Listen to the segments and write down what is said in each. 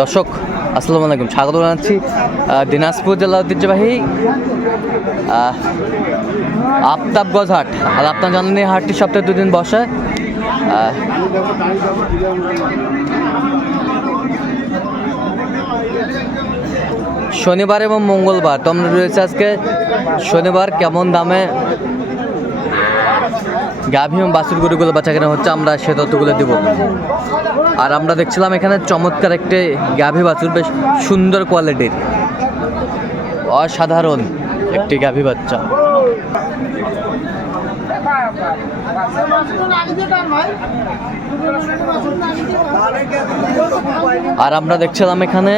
দর্শক আসসালামু আলাইকুম। স্বাগত জানাচ্ছি দিনাজপুর জেলা ঐতিহ্যবাহী আহ, আফতাবগঞ্জ হাট। আর আপনার জানেন এই হাটটি সপ্তাহে দুদিন বসে। শনিবার এবং মঙ্গলবার। তোমরা রয়েছে আজকে শনিবার কেমন দামে গাভী এবং বাছুর গরুগুলো বাচ্চা কেনা হচ্ছে আমরা সে তথ্যগুলো দেবো। আর আমরা দেখছিলাম এখানে চমৎকার একটি গাভী বাছুর, বেশ সুন্দর কোয়ালিটির অসাধারণ একটি গাভী বাচ্চা। আর আমরা দেখছিলাম এখানে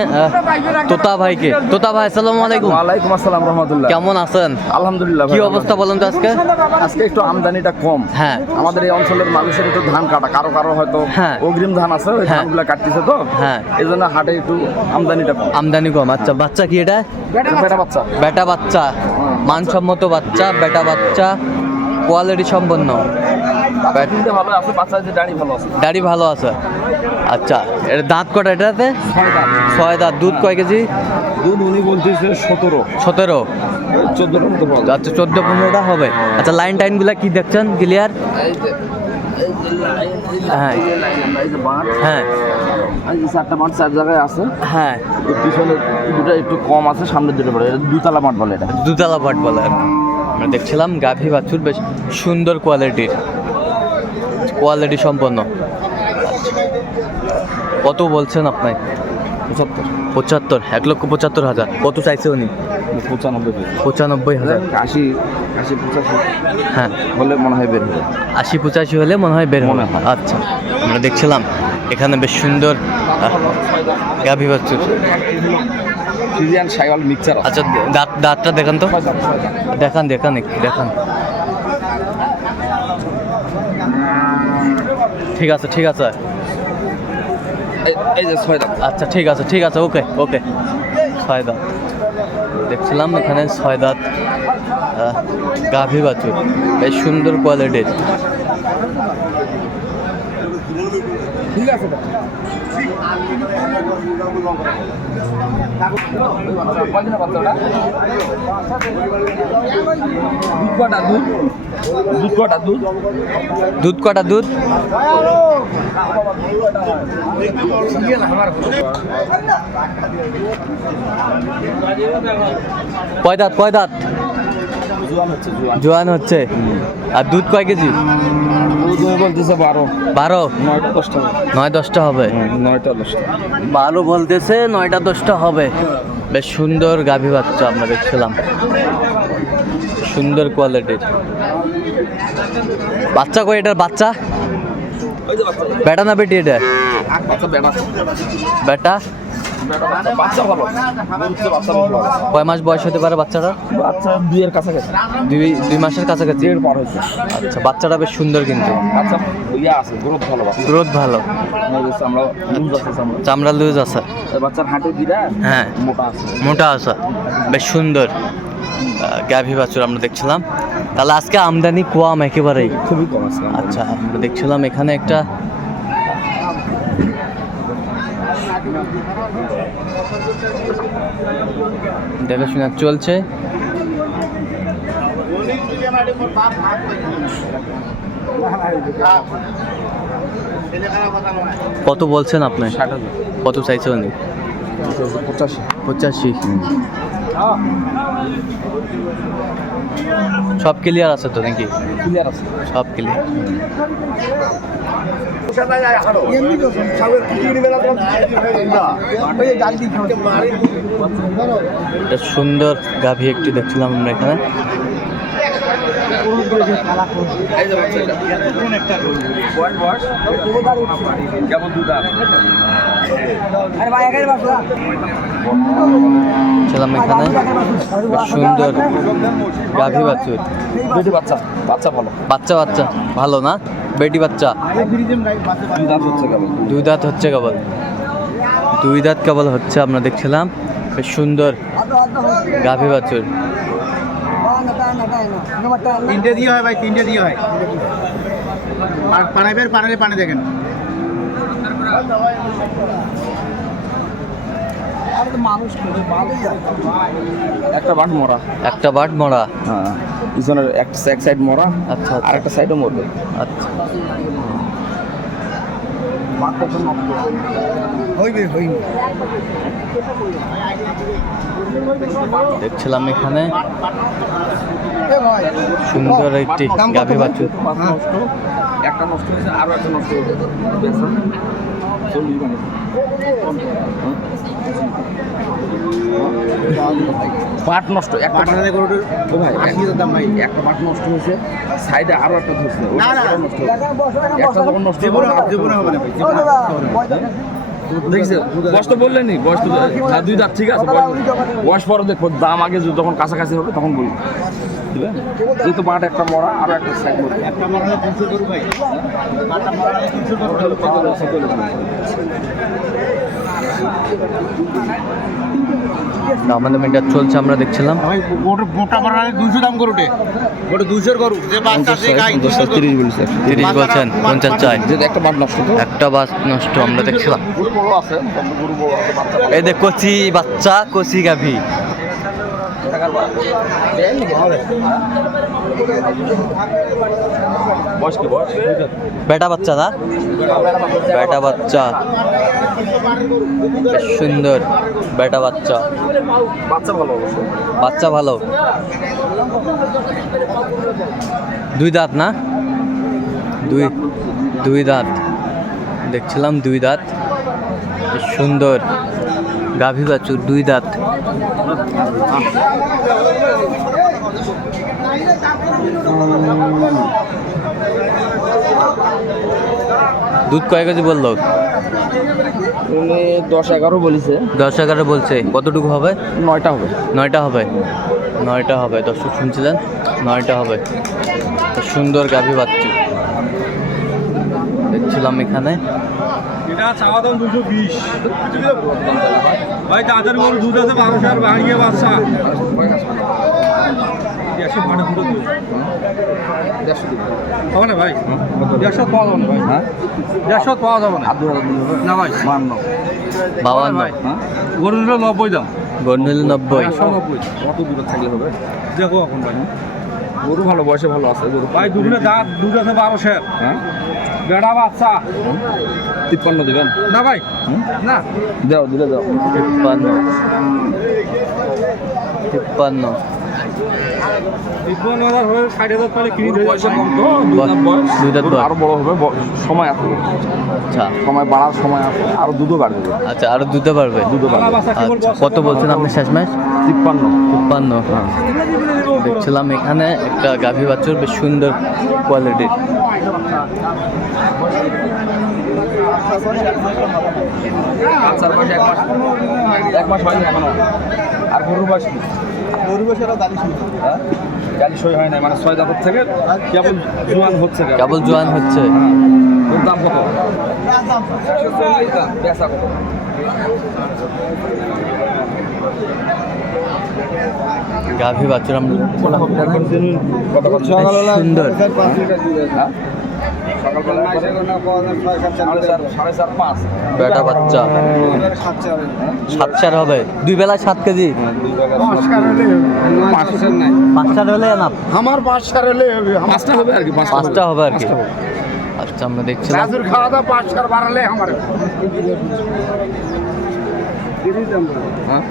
তোতা ভাইকে। তোতা ভাই আসসালামু আলাইকুম। ওয়ালাইকুম আসসালাম রহমতুল্লাহ। কেমন আছেন? আলহামদুলিল্লাহ কি অবস্থা বলেন তো আজকে? আজকে একটু আমদানিটা কম। হ্যাঁ। আমাদের এই অঞ্চলের মানুষের একটু ধান কাটা কারও কারও হয়তো হ্যাঁ। অগ্রিম ধান আছে ওই হ্যাঁ। ধানগুলো কাটতেছে তো। হ্যাঁ। এই জন্য হাটে একটু আমদানিটা কম। আমদানি কম। আচ্ছা বাচ্চা কি এটা? বেটা বাচ্চা। বেটা বাচ্চা। মানসম্মত বাচ্চা বেটা বাচ্চা। কোয়ালিটি সম্পন্ন। দাঁড়ি ভালো আছে। দাড়ি ভালো আছে। আচ্ছা এটা দাঁত কটা এটাতে? ছয় দাঁত। দুধ কয় কেজি? দুধ উনি বলতেছে সতেরো। সতেরো? আচ্ছা চোদ্দ পনেরোটা হবে। আচ্ছা লাইন টাইনগুলো কি দেখছেন? ক্লিয়ার হ্যাঁ। বাঁট হ্যাঁ চারটা মাঠ চার জায়গায় আছে। হ্যাঁ। পিছনে দুটো একটু কম আছে সামনের দুটো এটা দুতলা মাঠ বলে এটা। দুতলা পাট বলে। আমরা দেখছিলাম গাভী বাছুর বেশ সুন্দর কোয়ালিটির কোয়ালিটি সম্পন্ন। কত বলছেন আপনি? পঁচাত্তর। পঁচাত্তর এক লক্ষ পঁচাত্তর হাজার। কত চাইছে উনি? পঁচানব্বই পঁচানব্বই হাজার। আশি আশি পঁচাশি হ্যাঁ। হলে মনে হয় বের হবে। আশি পঁচাশি হলে মনে হয় বের মনে হয়। আচ্ছা আমরা দেখছিলাম এখানে বেশ সুন্দর গাভী বাছুর। ফিজিয়ান সাইওয়াল মিক্সচার আচ্ছা দাঁত দাঁতটা দেখান তো। দেখান দেখান একটু দেখান। ঠিক আছে ঠিক আছে। এই- যে ছয় দাম আচ্ছা ঠিক আছে ঠিক আছে ওকে ওকে। ছয় দাঁত। দেখছিলাম এখানে ছয় দাঁত গাভী বাছুর। বেশ সুন্দর কোয়ালিটির ঠিক আছে। দুধ কটা দুধ? দুধ দুধ দুধ কটা দুধ কয় দাঁত কয় দাঁত জোয়ান হচ্ছে আর দুধ কয় কেজি? বলতেছে বারো। বারো? নয়টা দশটা নয় দশটা হবে? নয়টা দশটা। বারো বলতেছে নয়টা দশটা হবে। বেশ সুন্দর গাভী বাচ্চা আমরা দেখছিলাম। সুন্দর কোয়ালিটির বাচ্চা কই এটার বাচ্চা? বেটা না বেটি এটা? বেটা? কয় মাস বয়স হতে পারে বাচ্চাটা? বাচ্চা বিয়ের কাছাকাছি দুই দুই মাসের কাছাকাছি? পার হয়েছে আচ্ছা বাচ্চাটা বেশ সুন্দর কিন্তু। ইয়া আছে গ্রোথ ভালো। গ্রোথ ভালো চামড়া লুজ আছে। চামড়া চামড়া লুজ আছে বাচ্চার হাঁটু দিরা হ্যাঁ মোটা আছে। মোটা আছে বেশ সুন্দর। গাভী বাছুর আমরা দেখছিলাম। তাহলে আজকে আমদানি কম একেবারেই। খুবই কম আছে আচ্ছা আমরা দেখছিলাম এখানে একটা দেখাশোনা চলছে। কত বলছেন আপনি? কত চাইছে উনি পঁচাশি। পঁচাশি সব ক্লিয়ার আছে তো নাকি? ক্লিয়ার আছে। সব ক্লিয়ার সুন্দর গাভী একটি দেখছিলাম আমরা এখানে এই যে বাচ্চা এটা বয়স বয়স কেমন দুধ ছিলাম এখানে। বেশ সুন্দর গাভী বাছুর বেটি বাচ্চা বাচ্চা ভালো। বাচ্চা বাচ্চা। ভালো না? বেটি বাচ্চা। দুই দাঁত হচ্ছে কেমন দুই দাঁত হচ্ছে কেবল। দুই দাঁত কেবল হচ্ছে আমরা দেখছিলাম। বেশ সুন্দর গাভী বাছুর। তিনটে দিয়ে হয় ভাই তিনটে দিয়ে হয়। আর পানাইবের পানালে পানি দেখেন। একটা বাট মরা। একটা বাট মরা। হ্যাঁ পিছনের এক সাইড মরা আচ্ছা আর একটা সাইডও মরবে। আচ্ছা। হইবে হইবে। দেখছিলাম এখানে সুন্দর একটি গাভী বাছুর। একটা নষ্ট হয়েছে আরও একটা নষ্ট হয়েছে। চল্লিশ মানে পাট নষ্ট একটা পাট ও ভাই আশি হাজার দাম ভাই একটা পাট নষ্ট হয়েছে সাইডে আরও একটা ধরছে নষ্ট একটা যখন নষ্ট হবে, না ভাই। দেখছে বয়স তো বললেনি বয়স তো না দুই দাঁত ঠিক আছে বয়স বয়স পরে দেখব দাম আগে যখন কাছাকাছি হবে তখন বলব। বুঝলেন যেহেতু পাট একটা মরা আরও একটা সাইড মরবে একটা মারালে তিনশো ভাই। মারালে তিনশো আমাদের মিটার চলছে আমরা দেখছিলাম। মোটা দুশো দাম দুশোর যে বাচ্চা তিরিশ বলছে তিরিশ বলছেন পঞ্চাশ চাই। একটা পাট নষ্ট একটা বাস নষ্ট আমরা দেখছিলাম। এই দেখ কচি বাচ্চা কচি গাভী। বেটা বাচ্চা না? বেটা বাচ্চা। সুন্দর। বেটা বাচ্চা। বাচ্চা ভালো বাচ্চা ভালো। দুই দাঁত না? দুই দুই দাঁত। দেখছিলাম দুই দাঁত। সুন্দর। গাভী বাছুর দুই দাঁত। দুধ কয় কেজি বলল? উনি দশ এগারো বলেছে। দশ এগারো বলছে। কতটুকু হবে? নয়টা হবে। নয়টা হবে? নয়টা হবে। দর্শক শুনছিলেন? নয়টা হবে। সুন্দর গাভী বাচ্চু। দেখছিলাম এখানে। এটা চাওয়া দাম দুশো বিশ। ভাই তাদের গরু দুধ আছে বারোশো আর ভাঙিয়ে বাচ্চা। দেড়শো ভাড়া ফুটো দুধ। দেড়শো হবে না ভাই? দেড়শো পাওয়া যাবে না ভাই। হ্যাঁ? দেড়শো পাওয়া যাবে না। দু হাজার না ভাই। বান্ন বাবান্ন ভাই। হ্যাঁ গরু নিল নব্বই দাম। গন্ডল নব্বই। নব্বই। কত দূরে থাকলে হবে? দেখো এখন ভাই। গরু ভালো বয়সে ভালো আছে গরু ভাই দুদিনে দাঁত দুধ আছে বারোশো হ্যাঁ? বেড়া বাচ্চা। তিপ্পান্ন দিবেন। না ভাই না। দাও দিলে দাও। তিপ্পান্ন। তিপ্পান্ন। হয়ে। আরও বড় হবে সময় আছে। আচ্ছা। সময় বাড়ার সময় আছে আরও দুধও বাড়বে। আচ্ছা আরও দুধও বাড়বে? আচ্ছা কত বলছেন আপনি শেষ তিপ্পান্ন। তিপ্পান্ন দেখছিলাম এখানে একটা গাভী বাছুর বেশ সুন্দর কোয়ালিটির এক মাস। এক মাস হয়নি এখনও। আর? গরু বসে হ্যাঁ গাড়ি সই হয় না মানে ছয় দাঁতের থেকে কেবল জোয়ান হচ্ছে কেবল। কেবল জোয়ান হচ্ছে। ওর দাম কত? বেচা কত? গাভী বেশ সুন্দর। বেটা বাচ্চা। সাত চার হবে। দুই বেলায় সাত কেজি? দুই পাঁচ চার হলে না? আমার পাঁচ সার হলে হবে। পাঁচটা হবে আর কি পাঁচটা পাঁচটা হবে। আর কি। আচ্ছা আমরা দেখছিলাম। রাজুর খাওয়া দাওয়া পাঁচ সার বাড়ালে আমার। হ্যাঁ।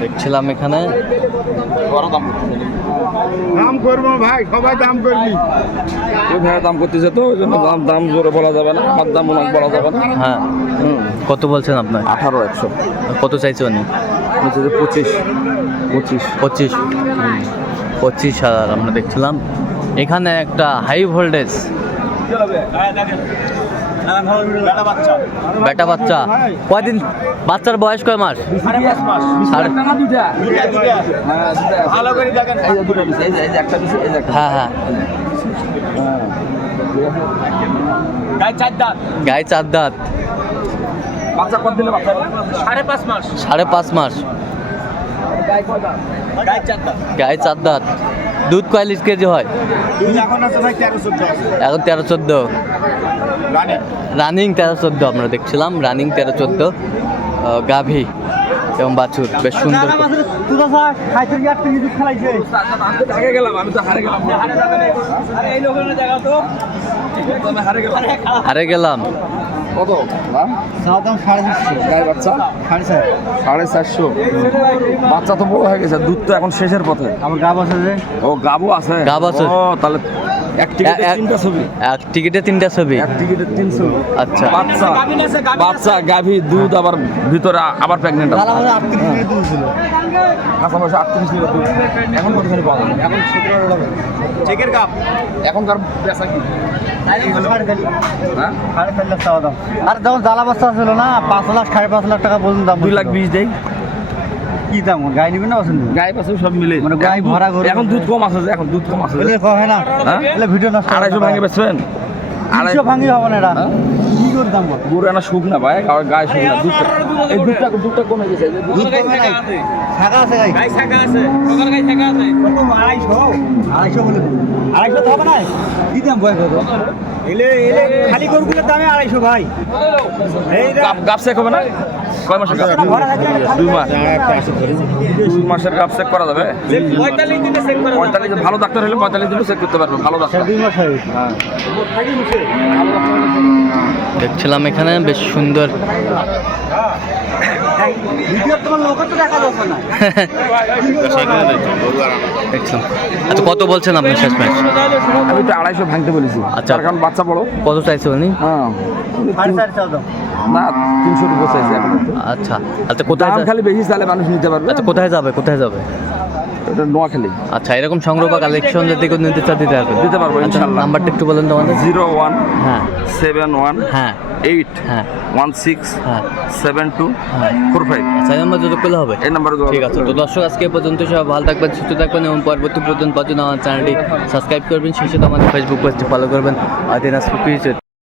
দেখছিলাম এখানে। দাম করব ভাই সবাই দাম করবি। ওই ভাইয়ের দাম করতেছে তো ওই জন্য দাম দাম জোরে বলা যাবে না আমার দাম অনেক বলা যাবে না। হ্যাঁ। কত বলছেন আপনার? আঠারো একশো। কত চাইছে উনি? পঁচিশ। পঁচিশ। পঁচিশ। পঁচিশ হাজার আমরা দেখছিলাম। এখানে একটা হাই ভোল্টেজ বেটা বাচ্চা। কয়দিন? বাচ্চার বয়স কয় মাস? সাড়ে- হ্যাঁ ভালো করে দেখেন। এই যে দুটো পিস এই যে এই যে একটা পিস এই যে একটা হ্যাঁ হ্যাঁ। গায়ে চার দাঁত। বাচ্চা কত দিলে বাচ্চা? সাড়ে পাঁচ মাস। সাড়ে পাঁচ মাস। গায়ে চার দাঁত। দুধ কয় কেজি হয়? এখন তেরো চোদ্দ। আছে রানে রানিং তেরো চোদ্দ আমরা দেখছিলাম। রানিং তেরো চোদ্দ গাভী এবং বাছুর। বেশ সুন্দর হারে গেলাম তো হারে গেলাম। আমি হারে গেলাম। হারে গেলাম। কত? দাম সাড়ে চারশো। গায়ে বাচ্চা? সাড়ে চার। সাড়ে চারশো? বাচ্চা তো বড় হয়ে গেছে দুধ তো এখন শেষের পথে। আমার গা বসে যে? ও গাবো আছে। গাব আছে। ও তাহলে এক টিকিটে তিনটা ছবি। এক টিকিটে তিনটা ছবি? এক টিকিটে তিন ছবি। আচ্ছা। বাচ্চা বাচ্চা গাভী দুধ আবার ভিতরে আবার প্রেগনেন্ট আছে। আটত্রিশ মিনিট দুধ ছিল। কাছাকাছি আটত্রিশ লিটার দুধ। এখন কতখানি পাওয়া যাবে? এখন সতেরো টাকা চেকের কাপ এখনকার বেচা কি? সাড়ে চার হ্যাঁ? সাড়ে চার লাখ টাকা দাম। আর যখন জ্বালা বস্তা ছিল না পাঁচ লাখ সাড়ে পাঁচ লাখ টাকা পর্যন্ত দাম দুই লাখ বিশ দেয় কি দাম? গাই নিবেন না পছন্দ? গায়ে পাশে সব মিলে। মানে গাই ভরা গরু। এখন দুধ কম আছে এখন দুধ কম আছে। বলে কহে না। হ্যাঁ? বলে ভিডিও নষ্ট আড়াইশো ভাঙে বেচবেন? আড়াইশো ভাঙি হবে না এটা। হ্যাঁ? কি করে দাম বল? গরু না শুক না ভাই আর গায়ে শুক না। দুধটা এই দুধটা দুধটা কমে গেছে। দুধ- কমে নাই। থাকা আছে গাই? গাই থাকা আছে। সকাল গাই থাকা আছে? কত আড়াইশো? আড়াইশো বলে আড়াইশো তো হবে না। কি দাম বয় কত? এলে এলে খালি গরুগুলোর দামে আড়াইশো ভাই। এই গাপ- গাপ চেক হবে না? কয় মাসের গাপ দুই মাস। দুই মাসের চেক করা যাবে? পঁয়তাল্লিশ দিনে চেক করা যাবে। পঁয়তাল্লিশ ভালো ডাক্তার হলে পঁয়তাল্লিশ দিনও চেক করতে পারবে ভালো ডাক্তার দুই মাস হয় হ্যাঁ। দেখছিলাম এখানে বেশ সুন্দর ভিডিও তোমার লোকের তো দেখা যাচ্ছে না দেখছিলাম আচ্ছা কত বলছেন আপনি শেষ ম্যাচ আমি তো আড়াইশো ভাঙতে বলেছি। আচ্ছা। কারণ বাচ্চা বড়। কত চাইছে উনি? হ্যাঁ। না তিনশো রুপো চাইছে আচ্ছা। আচ্ছা কোথায় খালি বেশি তাহলে মানুষ নিতে পারবে। আচ্ছা কোথায় যাবে? কোথায় যাবে? এটা নোয়াখালী। আচ্ছা এরকম সংগ্রহ বা কালেকশন যদি কেউ নিতে চান দিতে পারবেন দিতে পারব, আচ্ছা, ইনশাআল্লাহ। নাম্বারটা একটু বলেন তো আমাদের। জিরো ওয়ান হ্যাঁ। সেভেন ওয়ান হ্যাঁ। এইট হ্যাঁ। ওয়ান সিক্স হ্যাঁ। সেভেন টু হ্যাঁ। Four five. আচ্ছা এই নাম্বার যোগাযোগ করলে হবে? এই নাম্বারে ঠিক আছে তো দর্শক আজকে পর্যন্ত সবাই ভালো থাকবেন সুস্থ থাকবেন এবং পরবর্তী পর্যন্ত পর্যন্ত আমার চ্যানেলটি সাবস্ক্রাইব করবেন। সেই সাথে আমাদের ফেসবুক পেজটি ফলো করবেন। আর দিনাজপুর